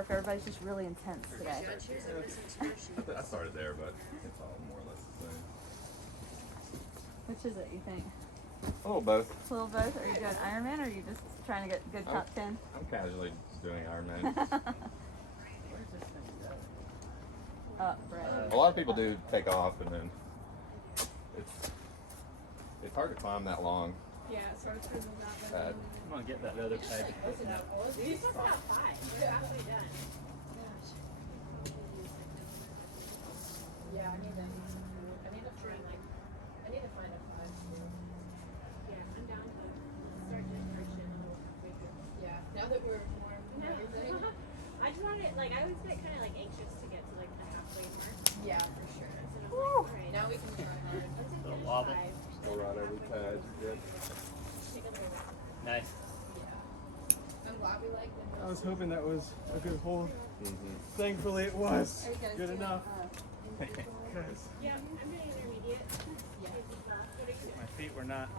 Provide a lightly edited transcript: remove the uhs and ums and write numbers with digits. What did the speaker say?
or if everybody's just really intense today. I started there, but it's all more or less the same. Which is it, you think? A little both. A little both? Are you doing Ironman, or are you just trying to get good top 10? I'm casually doing Ironman. Up, right. A lot of people do take off, and then it's hard to climb that long. Yeah, so it's that Bad. I'm gonna get that other page. You just got 5. You're actually done. Yeah, I need to find a 5. Yeah, I'm down to start nutrition. Yeah, now that we're more and everything. I just wanted, like, I always get kind of like anxious to get to like the halfway mark. Yeah, for sure. So I'm like, all right, Now we can try hard. let's just Little finish wobble. 5. Still right every pad. Good. Take a little rest. Nice. Yeah. I'm glad we like them. I was hoping that was a good hold. Thankfully, it was Are you guys good doing, enough. Yeah, I'm doing intermediate. Yeah. What are you doing? My feet were not